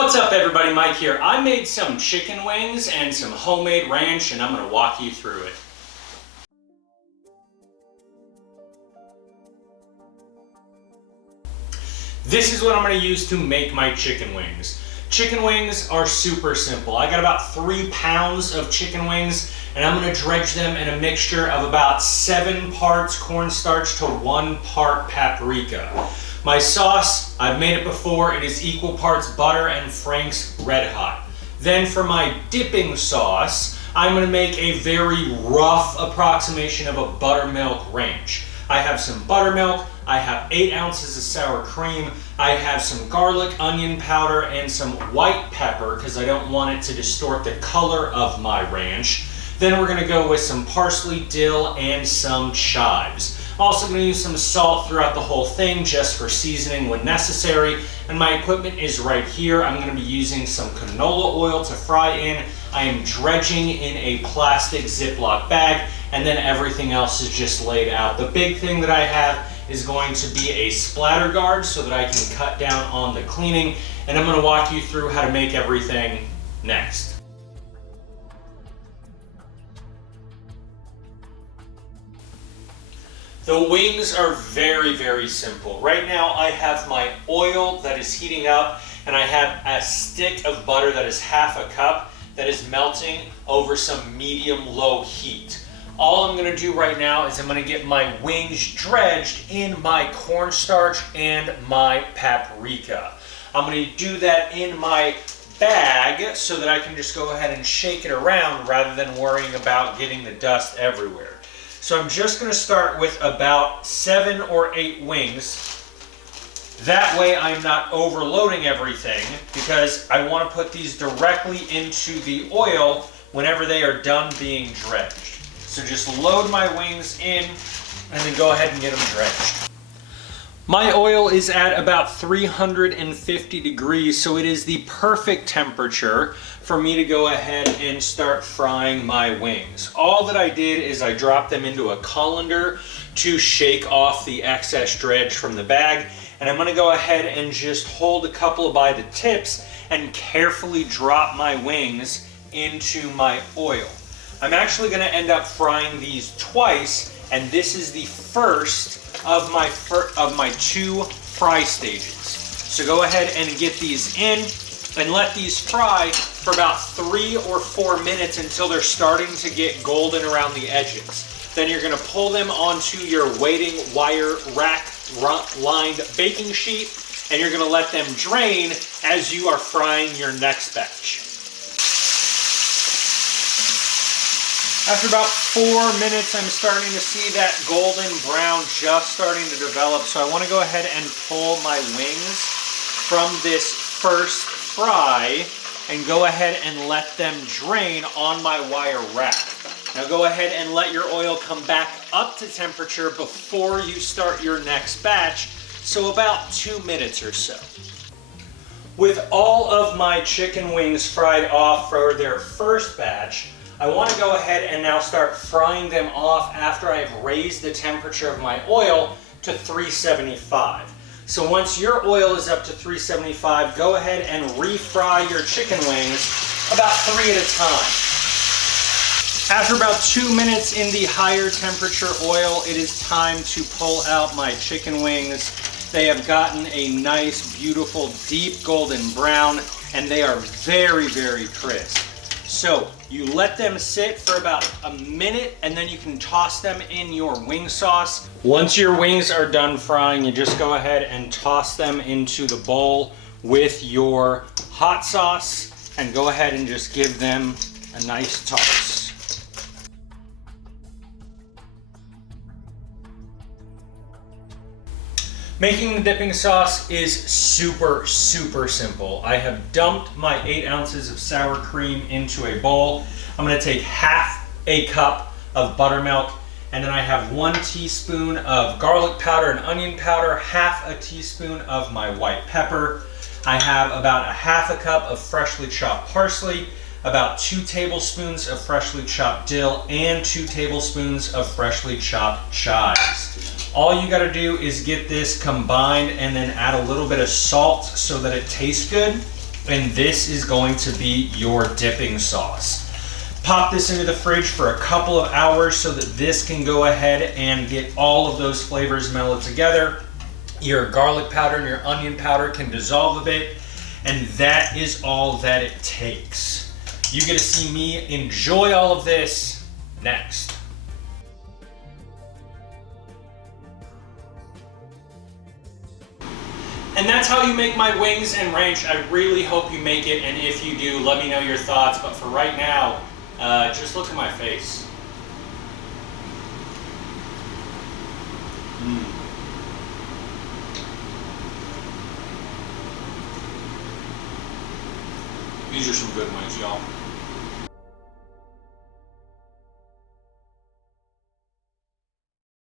What's up everybody, Mike here. I made some chicken wings and some homemade ranch and I'm going to walk you through it. This is what I'm going to use to make my chicken wings. Chicken wings are super simple. I got about 3 pounds of chicken wings and I'm going to dredge them in a mixture of about 7 parts cornstarch to 1 part paprika. My sauce, I've made it before, it is equal parts butter and Frank's Red Hot. Then for my dipping sauce, I'm going to make a very rough approximation of a buttermilk ranch. I have some buttermilk, I have 8 ounces of sour cream, I have some garlic, onion powder, and some white pepper because I don't want it to distort the color of my ranch. Then we're going to go with some parsley, dill, and some chives. Also going to use some salt throughout the whole thing just for seasoning when necessary. And my equipment is right here. I'm going to be using some canola oil to fry in. I am dredging in a plastic Ziploc bag, and then everything else is just laid out. The big thing that I have is going to be a splatter guard so that I can cut down on the cleaning, and I'm going to walk you through how to make everything next. The wings are very, very simple. Right now I have my oil that is heating up and I have a stick of butter that is half a cup that is melting over some medium-low heat. All I'm going to do right now is I'm going to get my wings dredged in my cornstarch and my paprika. I'm going to do that in my bag so that I can just go ahead and shake it around rather than worrying about getting the dust everywhere. So I'm just going to start with about 7 or 8 wings. That way I'm not overloading everything because I want to put these directly into the oil whenever they are done being dredged. So just load my wings in and then go ahead and get them dredged. My oil is at about 350 degrees, so it is the perfect temperature for me to go ahead and start frying my wings. All that I did is I dropped them into a colander to shake off the excess dredge from the bag, and I'm going to go ahead and just hold a couple by the tips and carefully drop my wings into my oil. I'm actually going to end up frying these twice, and this is the first of my 2 fry stages. So go ahead and get these in and let these fry for about 3 or 4 minutes until they're starting to get golden around the edges. Then you're going to pull them onto your waiting wire rack lined baking sheet, and you're going to let them drain as you are frying your next batch. After about 4 minutes, I'm starting to see that golden brown just starting to develop. So I want to go ahead and pull my wings from this first fry and go ahead and let them drain on my wire rack. Now go ahead and let your oil come back up to temperature before you start your next batch. So about 2 minutes or so. With all of my chicken wings fried off for their first batch, I want to go ahead and now start frying them off after I've raised the temperature of my oil to 375. So once your oil is up to 375, go ahead and refry your chicken wings about 3 at a time. After about 2 minutes in the higher temperature oil, it is time to pull out my chicken wings. They have gotten a nice, beautiful, deep golden brown, and they are very, very crisp. So you let them sit for about a minute and then you can toss them in your wing sauce. Once your wings are done frying, you just go ahead and toss them into the bowl with your hot sauce and go ahead and just give them a nice toss. Making the dipping sauce is super, super simple. I have dumped my 8 ounces of sour cream into a bowl. I'm going to take half a cup of buttermilk, and then I have 1 teaspoon of garlic powder and onion powder, half a teaspoon of my white pepper. I have about a half a cup of freshly chopped parsley, about 2 tablespoons of freshly chopped dill, and 2 tablespoons of freshly chopped chives. All you got to do is get this combined and then add a little bit of salt so that it tastes good. and this is going to be your dipping sauce. Pop this into the fridge for a couple of hours so that this can go ahead and get all of those flavors melded together. Your garlic powder and your onion powder can dissolve a bit, and that is all that it takes. You get to see me enjoy all of this next. And that's how you make my wings and ranch. I really hope you make it, and if you do, let me know your thoughts. But for right now, just look at my face. These are some good wings, y'all.